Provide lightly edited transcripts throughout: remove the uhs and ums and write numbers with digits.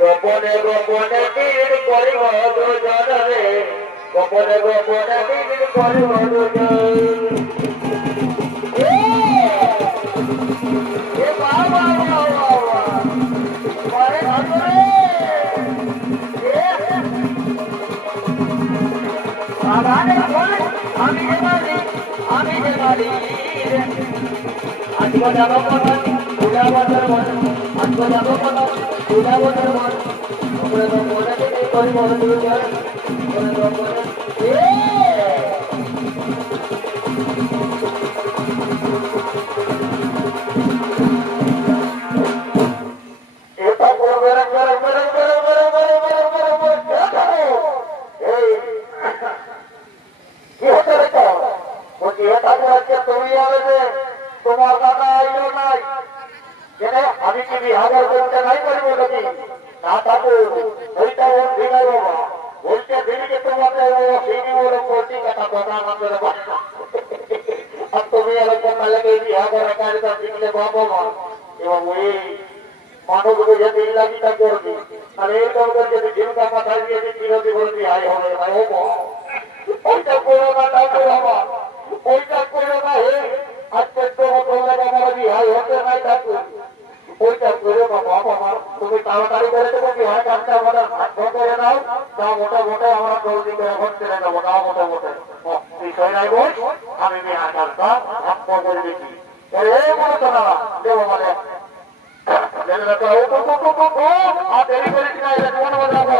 গোপনে গোপনে বীর করিব দুজন রে, গোপনে গোপনে বীর করিব দুজন। আমি যে মালি, আমি যে মালি, আজকে যাবো কোথায় পূজা বছর মন, আজকে যাবো কোথায় পূজা বছর মন, গোপনে গোপনে বীর করিব দুজন, গোপনে গোপনে তোমার দাদা আইলো নাই, আমি কি বিহার করতে নাই করবো নাকি? না থাকো ওইটা ওর ভিড়াই বাবা, ওইটা ভিড়িকে তোমাকে সিঁড়ি ওর কোটি কথা কথা আমাদের আর তুমি এরকম লাগে বিহার করে কারিতা শিখলে বাবা মা এবং ওই মানুষকে যদি ইলাকিটা করবি আর এই দরকার যদি জীবটা মাথায় দিয়ে চিরতি বলবি হাই হবে ভাই ও ওইটা করো না ঠাকুর বাবা, ওইটা করো না হে আজকে তোমার আমার বিহাই হতে নাই ঠাকুর, ওইটা করে বাবা আমার তুমি তাড়াতাড়ি করে দেবো বিহার কাজটা আমাদের ভাগ্য করে নাও, যা মোটা মোটে আমরা জলদি করে এখন ছেড়ে দেবো, না মোটা মোটে বিষয় নাই বল, আমি বিহার কাজটা ভাগ্য করে দিচ্ছি এই মনে তো না দেবো মানে আর দেরি করিস না এটা মনে মনে যাবো।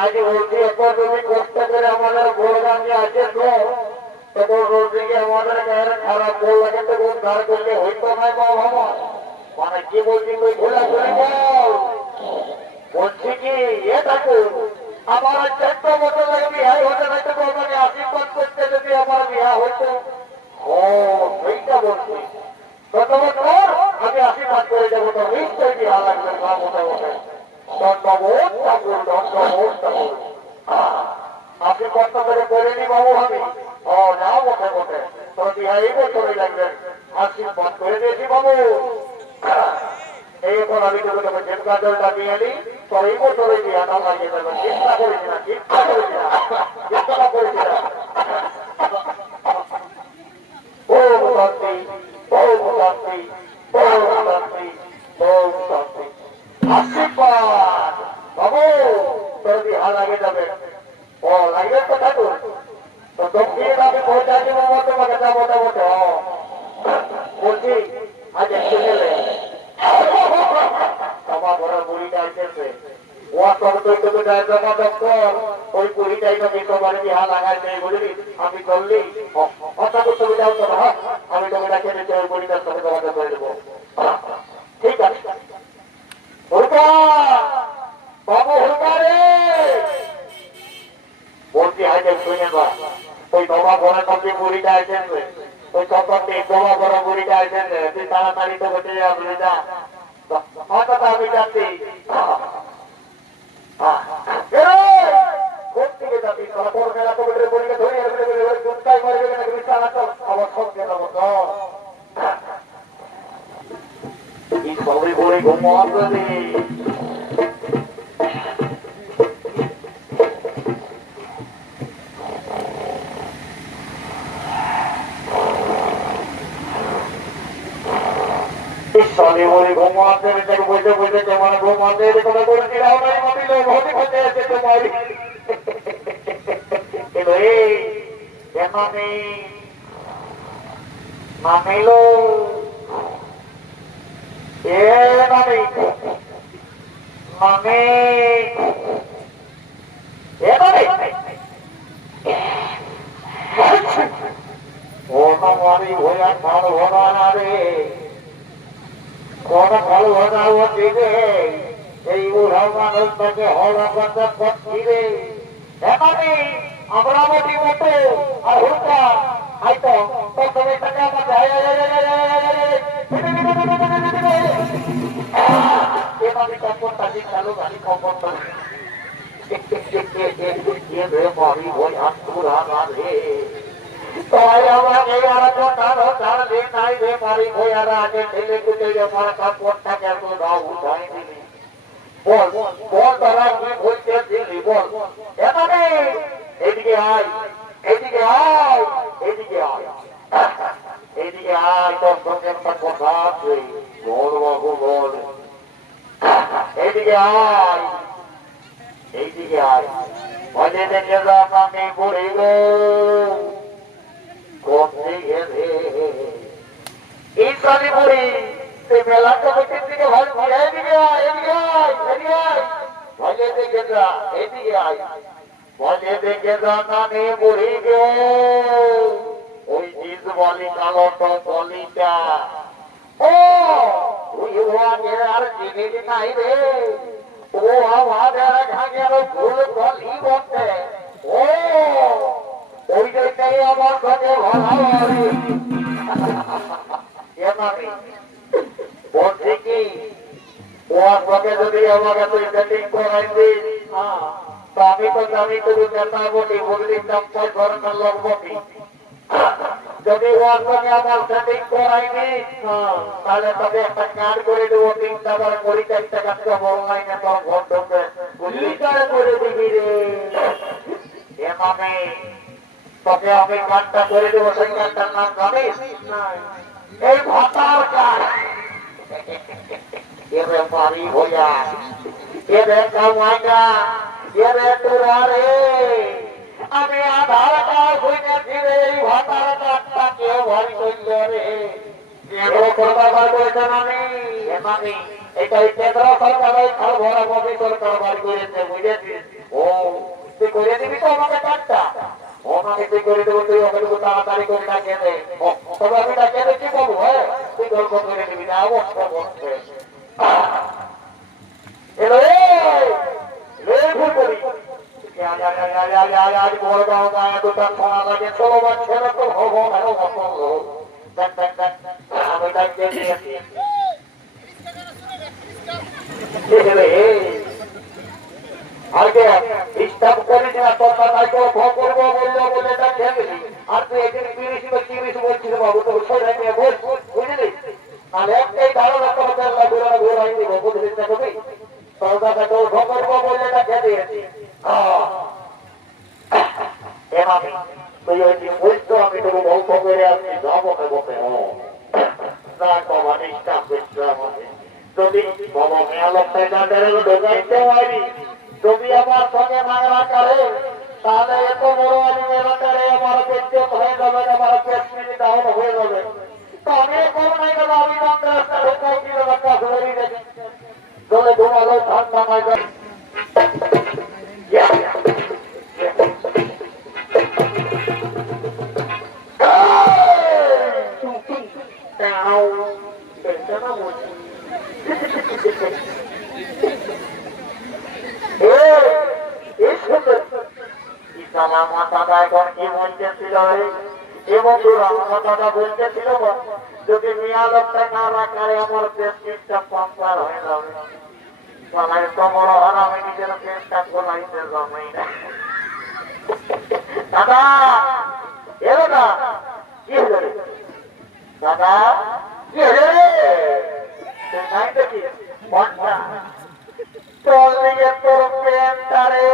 আজ বলছি এখন তুমি কষ্ট করে আমাদের ভোর গান্ধী আছে তো তখন রোজিকে আমাদের গায়ের খারাপ বল লাগে তো উদ্ধার করলে হইতো না বাবা আমার মানে কি বলছি তুই ঘোরা করে বল বলছি কি এ থাকো আমার 14 বছর আগে বিয়ে হতে না তো মানে আশীর্বাদ করতে যদি আমার বিয়ে হইতো ও সেইটা বলছি তত বছর আমি আশীর্বাদ করে দেবো তো নিশ্চয়ই বিয়ে লাগবে না মোটামুটি দণ্ডবোধ ঠাকুর দণ্ডবোধ ঠাকুর আপনি কষ্ট করে নি বাবু আমি ও না বটে বটে তোর বিহা এই বছরই লাগবেন আশীর্বাদ করে দিয়েছি বাবু এই এখন আমি তোকে তোকে জেলকা জলটা নিয়ে এলি তোর এই বছরই বিহাটা লাগিয়ে দেবেন চিন্তা করেছি না চিন্তা করেছি না চিন্তা করেছি না ও শান্তি ও শান্তি ও শান্তি ও শান্তি আশীর্বাদ বাবু তোর বিহা লাগে যাবে ও লাগবে তো ঠাকুর তো দক্ষিণ আমি পৌঁছা দিব তোমাকে যাবো বটে বলছি আজ একটু গেলে আমার ঘরের বুড়িটা আসতেছে ওয়া সবই তোকে জমা দপ্তর ওই বুড়িটাই নাকি তোমার বিহা লাগাইছে বুঝলি আমি চললি অত তুমি যাও তো না আমি তোকে ডাকে দিতে ওই বুড়িটার সাথে যোগাযোগ করে দেবো ঠিক আছে হুড়কা বাবু হুড়কা রে বলছি হাইতে শুনে বা ওই বাবা ঘরের মধ্যে বুড়িটা আসেছে ওই সম্পর্কে বাবা ঘরের বুড়িটা আসেছে তুই তাড়াতাড়ি তো বসে যাবি যা হয়তো আমি যাচ্ছি কোন দিকে যাবি তোর মেলা তো বুড়িকে ধরে চুপটাই মরে গেলে নাকি চালাতো আমার সঙ্গে যাবো তো সবই বুড়ি ঘুমাবে Saliwari घुमाते हैं बोलते बोलते जमाना घुमाते हैं तो बोल के राव नहीं मत लो बहुत होते हैं तुम्हारी हेलो ये मामी मामी लो ये मामी मामी ये मामी ओ मामी भैया भाड़ होना ना रे কোন ভালো ভালো দিবে এই বুড়া মানুষটাকে হলকতা করছিরে এখানে আমরা মোটি মতো আর হুড়কা হয়তো তো তুমি টাকা এভাবে কম্পনটা দিন চালু গাড়ি কম্পনটা মারি বই হাত পুরা না রে আমাকে আর দে নাই রে মারি ভয়ার আগে ঠেলে কুটে আমার কাপড়টা কেন দাও উঠাই দিলি বল বল তারা কি বলতে দিলি বল এখানে এদিকে আয় এদিকে আয় এদিকে আয় এদিকে আয় তোর সঙ্গে একটা কথা আছে বল বাবু বল এদিকে আয় এইদিকে আয় বলে দেখে যাম আমি পড়ে গো এই প্রাণী পড়ি মেলা কমিটির দিকে ভালো এদিকে আয় এদিকে আয় এদিকে আয় ভলে দেখে যা এদিকে আয় ভলে দেখে যা নামে পড়ি গো ওই জিজ বলি কালো তো বলিটা ও তুই ওয়াদের আর জিনিস নাই রে ও আমাদের ঘাগের ফুল বলি বলতে ও ওই জন্যই আমার কাছে ভালো বলছি কি ওর পক্ষে যদি আমাকে তুই সেটিং করাই দিস তো আমি তো জানি তুমি নেতা বলি বুঝলি চম্পল ধরনের লোক বলি যদি ওর সঙ্গে আমার সেটিং করাই দিস তাহলে তবে একটা কার্ড করে দেবো 3টা বার 20 টাকা অনলাইনে তোর ভোট ঢুকবে বুঝলি করে দিবি রে এভাবে তোকে আমি কার্ডটা করে দেবো সেই কার্ডটার নাম জানিস এই ভাতার কার্ড এরে পারি ভইয়া এরে কামাইনা এরে তোরা রে আমি আধার কার্ড হইতেছি রে এই ভাতার কার্ডটা কেউ ভারী করল রে এগুলো করবার বার করেছেন আমি এমামি এটা ওই কেন্দ্র সরকার ওই খাল ভরা মোদী সরকার বার করেছে বুঝেছিস ও তুই করে দিবি তো আমাকে কার্ডটা ওনাকে তুই করে দেবো তুই ওকে দেবো তাড়াতাড়ি করে ডাকে দে তবে আমি ডাকে দে কি বলবো হ্যাঁ তুই গল্প করে দিবি না অবস্থা বলছে এলো ভুল করি আজ বড় গাঁও গায়ে দুটা খানা লাগে চলো বা ছেলে তো হবো আমি ডাকে দিয়েছি আগে ডিস্টার্ব করিস না তোর কথায় তো ভয় করবো বললো বলে এটা খেয়ে গেলি আর তুই এখানে 30 বলছিস বাবু তো সোজা নিয়ে বল বুঝলি আর একটাই ধারণা তোমাদের ঘোরাই দিব বুঝলিস না তুমি তোর কথা তোর ভয় করবো বললে এটা খেয়ে দিয়েছি এভাবে তুই ওই দিন বলছো আমি তোকে গল্প করে আসছি যাবো বসে না বাবা ডিস্টার্ব করছো আমাকে যদি বাবা মেয়া লোকটা ঢোকাইতে পারি যদি আমার সঙ্গে মাগরা করে তাহলে এত বড় আমি এলাকারে আমার বেজ্জত হয়ে যাবে, আমার পেছনে ডাউন হয়ে যাবে। তো আমি কম নাই দাদা, আমি রাস্তা ঢোকাই দিয়ে রাস্তা ধরে রেখে জলে ঘুমালো ঠান্ডা নাই যাবে। যদি মিয়া লোকটা না রাখারে আমার প্রেসক্রিপশন পাম্পার হয়ে যাবে। তোমার আর আমি নিজের চেষ্টা করলাইতে জমাই না। দাদা এলো না, কি হলো রে দাদা, কি হলো রে? নাই দেখি চল নিয়ে তোর প্যান্টারে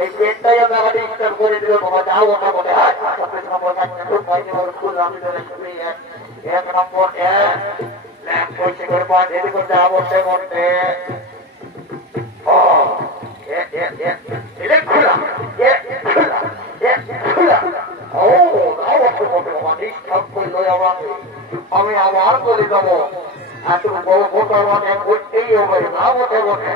এই পেনটাই আমি ডিস্টার্ব করে দিল। তোমার যাও ওটা বলে এক নম্বর পয়সা করে পাঁচ এদিকে করতে বলতে করতে আমি আবার করে দেবো। এত বড় ফোটা মানে করতেই হবে না বটে বটে।